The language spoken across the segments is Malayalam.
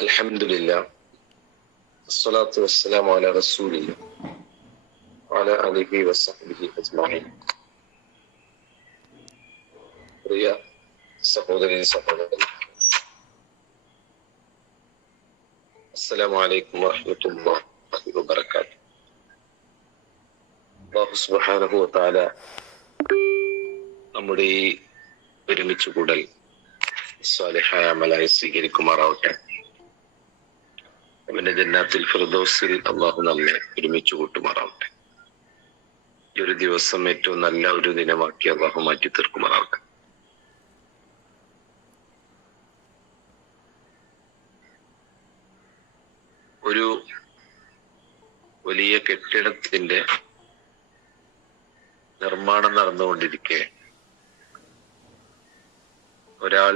അൽഹംദുലില്ലാഹ് വസ്സലാത്തു വസ്സലാമു അലാ റസൂലില്ലാഹ് വഅലാ ആലിഹി വസഹ്ബിഹി അജ്മഈൻ. പ്രിയ സഹോദരി സഹോദരൻ, അസ്സലാമു അലൈക്കും വറഹ്മത്തുള്ളാഹി വബറകാതുഹു. അല്ലാഹു സുബ്ഹാനഹു വ തആല നമ്മുടെ ഈ ഒരുമിച്ച് കൂടൽ സ്വാലിഹായ അമലായി സ്വീകരിക്കുമാറാവട്ടെ. അവന്റെ ജന്നാത്തുൽ ഫിർദൗസിൽ അള്ളാഹു നമ്മെ ഒരുമിച്ച് കൂട്ടുമാറാവട്ടെ. ഈ ഒരു ദിവസം ഏറ്റവും നല്ല ഒരു ദിനമാക്കി അള്ളാഹു മാറ്റി തീർക്കുമാറാവട്ടെ. ഒരു വലിയ കെട്ടിടത്തിന്റെ നിർമ്മാണം നടന്നുകൊണ്ടിരിക്കെ ഒരാൾ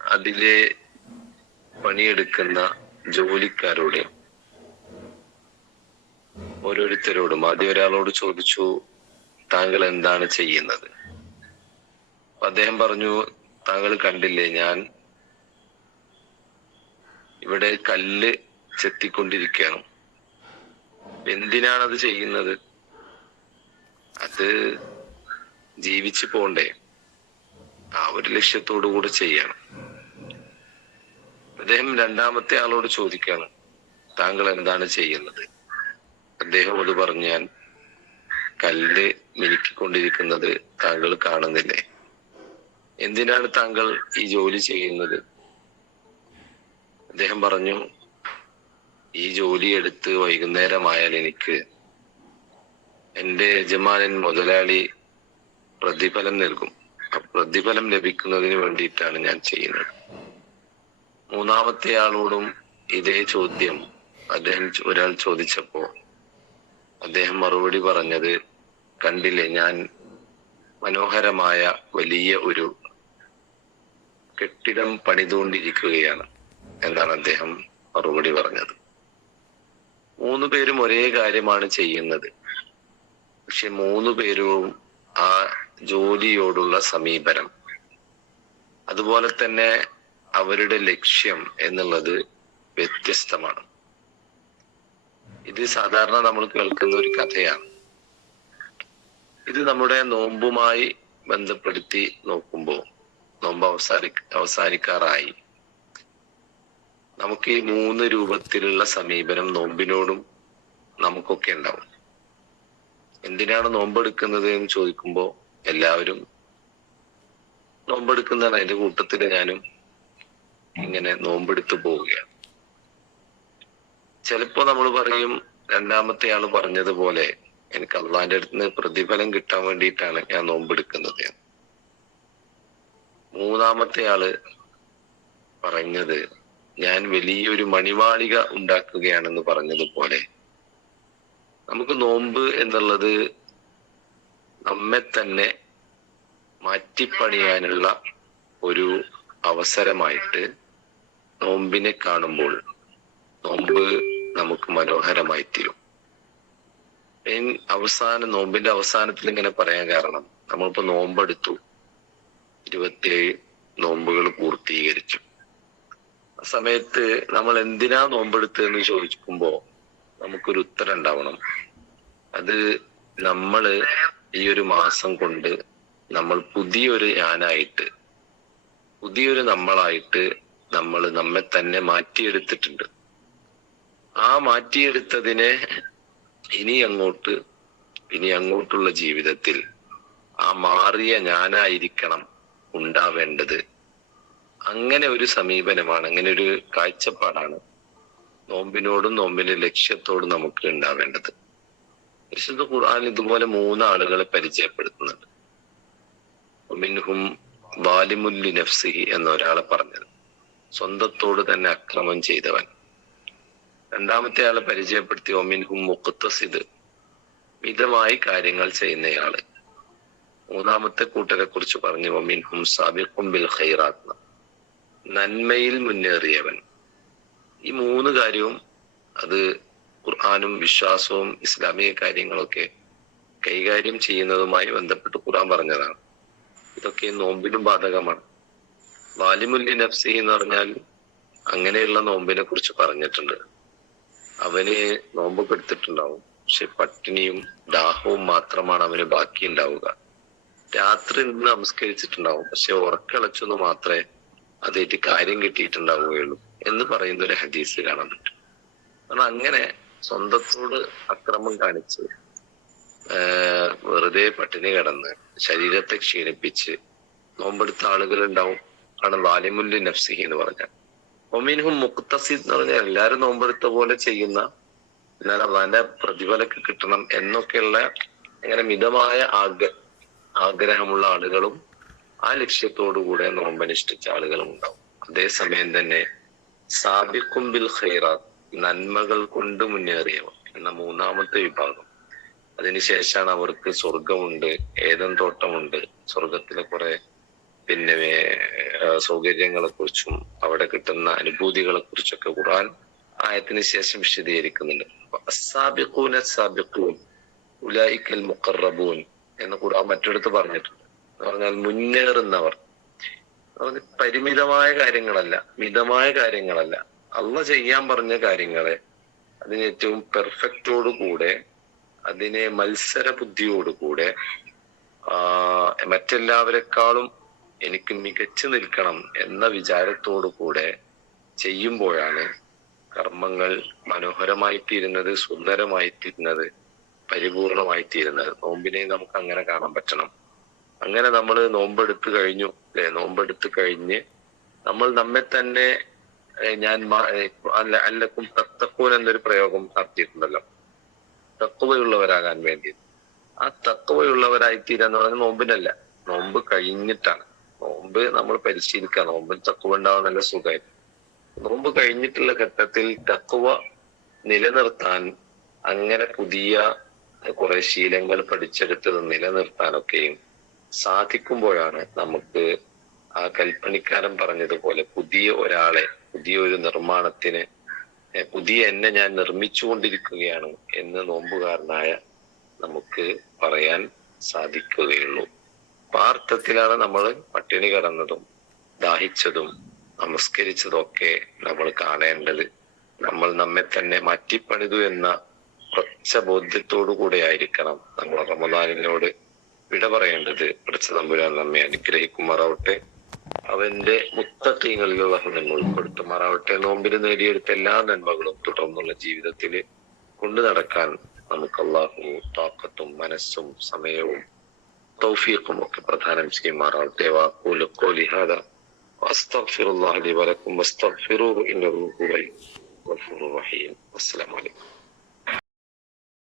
അതിലെ പണിയെടുക്കുന്ന ജോലിക്കാരോട് ഓരോരുത്തരോടും ആദ്യം ഒരാളോട് ചോദിച്ചു, താങ്കൾ എന്താണ് ചെയ്യുന്നത്? അദ്ദേഹം പറഞ്ഞു, താങ്കൾ കണ്ടില്ലേ, ഞാൻ ഇവിടെ കല്ല് ചെത്തിക്കൊണ്ടിരിക്കുകയാണ്. എന്തിനാണത് ചെയ്യുന്നത്? അത് ജീവിച്ചു പോണ്ടേ, ആ ഒരു ലക്ഷ്യത്തോടു കൂടെ ചെയ്യണം. അദ്ദേഹം രണ്ടാമത്തെ ആളോട് ചോദിക്കാണ്, താങ്കൾ എന്താണ് ചെയ്യുന്നത്? അദ്ദേഹം അത് പറഞ്ഞു, ഞാൻ കല്ല് മിനുക്കിക്കൊണ്ടിരിക്കുന്നത് താങ്കൾ കാണുന്നില്ലേ? എന്തിനാണ് താങ്കൾ ഈ ജോലി ചെയ്യുന്നത്? അദ്ദേഹം പറഞ്ഞു, ഈ ജോലി എടുത്ത് വൈകുന്നേരമായാൽ എനിക്ക് എന്റെ യജമാനൻ മുതലാളി പ്രതിഫലം നൽകും. ആ പ്രതിഫലം ലഭിക്കുന്നതിന് വേണ്ടിയിട്ടാണ് ഞാൻ ചെയ്യുന്നത്. മൂന്നാമത്തെ ആളോടും ഇതേ ചോദ്യം ഒരാൾ ചോദിച്ചപ്പോ അദ്ദേഹം മറുപടി പറഞ്ഞത്, കണ്ടില്ലേ, ഞാൻ മനോഹരമായ വലിയ ഒരു കെട്ടിടം പണിതുകൊണ്ടിരിക്കുകയാണ് എന്നാണ് അദ്ദേഹം മറുപടി പറഞ്ഞത്. മൂന്ന് പേരും ഒരേ കാര്യമാണ് ചെയ്യുന്നത്. പക്ഷെ മൂന്ന് പേരും ആ ജോലിയോടുള്ള സമീപനം, അതുപോലെ തന്നെ അവരുടെ ലക്ഷ്യം എന്നുള്ളത് വ്യത്യസ്തമാണ്. ഇത് സാധാരണ നമ്മൾ കേൾക്കുന്ന ഒരു കഥയാണ്. ഇത് നമ്മുടെ നോമ്പുമായി ബന്ധപ്പെടുത്തി നോക്കുമ്പോൾ, നോമ്പ് അവസാനിക്കാറായി, നമുക്ക് ഈ മൂന്ന് രൂപത്തിലുള്ള സമീപനം നോമ്പിനോടും നമുക്കൊക്കെ ഉണ്ടാവും. എന്തിനാണ് നോമ്പെടുക്കുന്നത് എന്ന് ചോദിക്കുമ്പോൾ എല്ലാവരും നോമ്പെടുക്കുന്നതാണ്. അതിന്റെ കൂട്ടത്തില് ഞാനും ഇങ്ങനെ നോമ്പെടുത്തു പോവുകയാണ്. ചിലപ്പോ നമ്മൾ പറയും, രണ്ടാമത്തെ ആള് പറഞ്ഞതുപോലെ എനിക്ക് അള്ളാന്റെ അടുത്ത് നിന്ന് പ്രതിഫലം കിട്ടാൻ വേണ്ടിയിട്ടാണ് ഞാൻ നോമ്പെടുക്കുന്നത്. മൂന്നാമത്തെ ആള് പറഞ്ഞത്, ഞാൻ വലിയൊരു മണിമാളിക ഉണ്ടാക്കുകയാണെന്ന് പറഞ്ഞതുപോലെ നമുക്ക് നോമ്പ് എന്നുള്ളത് നമ്മെ തന്നെ മാറ്റിപ്പണിയാനുള്ള ഒരു അവസരമായിട്ട് നോമ്പിനെ കാണുമ്പോൾ നോമ്പ് നമുക്ക് മനോഹരമായി തീരും. നോമ്പിന്റെ അവസാനത്തിൽ ഇങ്ങനെ പറയാൻ കാരണം, നമ്മളിപ്പോ നോമ്പെടുത്തു, 27 നോമ്പുകൾ പൂർത്തീകരിച്ചു. ആ സമയത്ത് നമ്മൾ എന്തിനാ നോമ്പെടുത്തതെന്ന് ചോദിക്കുമ്പോ നമുക്കൊരു ഉത്തരം ഉണ്ടാവണം. അത് നമ്മള് ഈ ഒരു മാസം കൊണ്ട് നമ്മൾ പുതിയൊരു ഞാനായിട്ട്, പുതിയൊരു നമ്മളായിട്ട് നമ്മൾ നമ്മെ തന്നെ മാറ്റിയെടുത്തിട്ടുണ്ട്. ആ മാറ്റിയെടുത്തതിനെ ഇനി അങ്ങോട്ടുള്ള ജീവിതത്തിൽ ആ മാറിയ ഞാനായിരിക്കണം ഉണ്ടാവേണ്ടത്. അങ്ങനെ ഒരു സമീപനമാണ്, അങ്ങനെ ഒരു കാഴ്ചപ്പാടാണ് നോമ്പിനോടും നോമ്പിന്റെ ലക്ഷ്യത്തോടും നമുക്ക് ഉണ്ടാവേണ്ടത്. പരിശുദ്ധ ഖുർആൻ ഇതുപോലെ 3 ആളുകളെ പരിചയപ്പെടുത്തുന്നുണ്ട്. മിൻഹും വാലിമുൻ ലിനഫ്സിഹി എന്ന ഒരാളെ പറഞ്ഞത്, സ്വന്തത്തോട് തന്നെ അക്രമം ചെയ്തവൻ. രണ്ടാമത്തെ ആളെ പരിചയപ്പെടുത്തി ഒമിൻഹും മുഖ്തസിദ്, മിതമായി കാര്യങ്ങൾ ചെയ്യുന്നയാള്. മൂന്നാമത്തെ കൂട്ടരെ കുറിച്ച് പറഞ്ഞു, ഒമിൻഹും സാബിഖും ബിൽ ഖൈറാത്ത്, നന്മയിൽ മുന്നേറിയവൻ. ഈ 3 കാര്യവും അത് ഖുർആനും വിശ്വാസവും ഇസ്ലാമിക കാര്യങ്ങളൊക്കെ കൈകാര്യം ചെയ്യുന്നതുമായി ബന്ധപ്പെട്ട് ഖുർആൻ പറഞ്ഞതാണ്. ഇതൊക്കെ നോമ്പിനും ബാധകമാണ്. വാലിമുല്ലി നഫ്സി എന്ന് പറഞ്ഞാൽ അങ്ങനെയുള്ള നോമ്പിനെ കുറിച്ച് പറഞ്ഞിട്ടുണ്ട്. അവന് നോമ്പൊക്കെ എടുത്തിട്ടുണ്ടാവും, പക്ഷെ പട്ടിണിയും ദാഹവും മാത്രമാണ് അവന് ബാക്കി ഉണ്ടാവുക. രാത്രി നിന്ന് നമസ്കരിച്ചിട്ടുണ്ടാവും, പക്ഷെ ഉറക്കളച്ചെന്ന് മാത്രമേ അതേറ്റ് കാര്യം കിട്ടിയിട്ടുണ്ടാവുകയുള്ളൂ എന്ന് പറയുന്ന ഒരു ഹദീസ് കാണാൻ പറ്റും. കാരണം അങ്ങനെ സ്വന്തത്തോട് അക്രമം കാണിച്ച് വെറുതെ പട്ടിണി കിടന്ന് ശരീരത്തെ ക്ഷീണിപ്പിച്ച് നോമ്പെടുത്ത ആളുകൾ ഉണ്ടാവും. ആണ് വാലിമുല്ലി നഫ്സിഹി എന്ന് പറഞ്ഞാൽ. ഒമിൻഹും മുഖ്തസിദ് എന്ന് പറഞ്ഞാൽ എല്ലാരും നോമ്പെടുത്ത പോലെ ചെയ്യുന്ന, എന്നാൽ അവന്റെ പ്രതിഫലമൊക്കെ കിട്ടണം എന്നൊക്കെയുള്ള അങ്ങനെ മിതമായ ആഗ്രഹമുള്ള ആളുകളും ആ ലക്ഷ്യത്തോടുകൂടെ നോമ്പനുഷ്ഠിച്ച ആളുകളും ഉണ്ടാവും. അതേസമയം തന്നെ സാബിഖും ബിൽ ഖൈറാത്ത്, നന്മകൾ കൊണ്ട് മുന്നേറിയവർ എന്ന മൂന്നാമത്തെ വിഭാഗം. അതിനുശേഷമാണ് അവർക്ക് സ്വർഗമുണ്ട്, ഏദൻ തോട്ടമുണ്ട്, സ്വർഗത്തിലെ കുറെ സൗകര്യങ്ങളെ കുറിച്ചും അവിടെ കിട്ടുന്ന അനുഭൂതികളെ കുറിച്ചൊക്കെ ഖുർആൻ ആയത്തിന് ശേഷം വിശദീകരിക്കുന്നുണ്ട്. അസ്സാബിഖൂന അസ്സാബിഖൂൻ ഉലൈക്കൽ മുഖറബൂൻ എന്ന് ഖുർആൻ മറ്റൊരിടത്ത് പറഞ്ഞിട്ടുണ്ട്. എന്ന് പറഞ്ഞാൽ മുന്നേറുന്നവർ. പരിമിതമായ കാര്യങ്ങളല്ല, മിതമായ കാര്യങ്ങളല്ല, അള്ളാഹ് ചെയ്യാൻ പറഞ്ഞ കാര്യങ്ങളെ അതിന് ഏറ്റവും പെർഫെക്റ്റോടുകൂടെ, അതിനെ മത്സര ബുദ്ധിയോടുകൂടെ മറ്റെല്ലാവരെക്കാളും എനിക്ക് മികച്ചു നിൽക്കണം എന്ന വിചാരത്തോടുകൂടെ ചെയ്യുമ്പോഴാണ് കർമ്മങ്ങൾ മനോഹരമായിത്തീരുന്നത്, സുന്ദരമായിത്തീരുന്നത്, പരിപൂർണമായിത്തീരുന്നത്. നോമ്പിനെ നമുക്ക് അങ്ങനെ കാണാൻ പറ്റണം. അങ്ങനെ നമ്മൾ നോമ്പെടുത്ത് കഴിഞ്ഞു അല്ലെ, നോമ്പെടുത്ത് കഴിഞ്ഞ് നമ്മൾ നമ്മെ തന്നെ അല്ലക്കും തത്തക്കൂൻ എന്നൊരു പ്രയോഗം നടത്തിയിട്ടുണ്ടല്ലോ, തക്കവയുള്ളവരാകാൻ വേണ്ടി. ആ തക്കവയുള്ളവരായിത്തീരാന്ന് പറയുന്നത് നോമ്പിനല്ല, നോമ്പ് കഴിഞ്ഞിട്ടാണ്. നോമ്പ് നമ്മൾ പരിശീലിക്കുക, നോമ്പിൽ തക്കവ ഉണ്ടാവാൻ നല്ല സുഖമായിട്ട്. നോമ്പ് കഴിഞ്ഞിട്ടുള്ള ഘട്ടത്തിൽ തക്കവ നിലനിർത്താൻ, അങ്ങനെ പുതിയ കുറെ ശീലങ്ങൾ പഠിച്ചെടുത്തത് നിലനിർത്താനൊക്കെയും സാധിക്കുമ്പോഴാണ് നമുക്ക് ആ കൽപ്പണിക്കാരൻ പറഞ്ഞതുപോലെ പുതിയ ഒരാളെ, പുതിയ ഒരു നിർമ്മാണത്തിന്, പുതിയ എന്നെ ഞാൻ നിർമ്മിച്ചുകൊണ്ടിരിക്കുകയാണ് എന്ന് നോമ്പുകാരനായ നമുക്ക് പറയാൻ സാധിക്കുകയുള്ളൂ. ആ അർത്ഥത്തിലാണ് നമ്മൾ പട്ടിണി കിടന്നതും ദാഹിച്ചതും നമസ്കരിച്ചതും ഒക്കെ നമ്മൾ കാണേണ്ടത്. നമ്മൾ നമ്മെ തന്നെ മാറ്റിപ്പണിതു എന്ന ഉറച്ച ബോധ്യത്തോടു കൂടെ ആയിരിക്കണം നമ്മൾ റമദാനിനോട് വിട പറയേണ്ടത്. പഠിച്ച തമ്പുരാൻ നമ്മെ അനുഗ്രഹിക്കുമാറാവട്ടെ, അവന്റെ മുത്തഖീങ്ങളിലുള്ള നമ്മൾ ഉൾപ്പെടുത്തുമാറാവട്ടെ. നോമ്പിന് നേടിയെടുത്ത എല്ലാ നന്മകളും തുടർന്നുള്ള ജീവിതത്തിൽ കൊണ്ടു നടക്കാൻ നമുക്ക് അള്ളാഹു താക്കത്തും മനസ്സും സമയവും തൗഫീഖും ഒക്കെ പ്രദാനം ചെയ്യുമാറാവട്ടെ. വഅഖൂലു ഖൗലി ഹാദാ വഅസ്തഗ്ഫിറുല്ലാഹ ലി വലക്കും വസ്തഗ്ഫിറൂഹു ഇന്നഹു ഹുവൽ ഗഫൂറുർ റഹീം. അസ്സലാമു അലൈക്കും.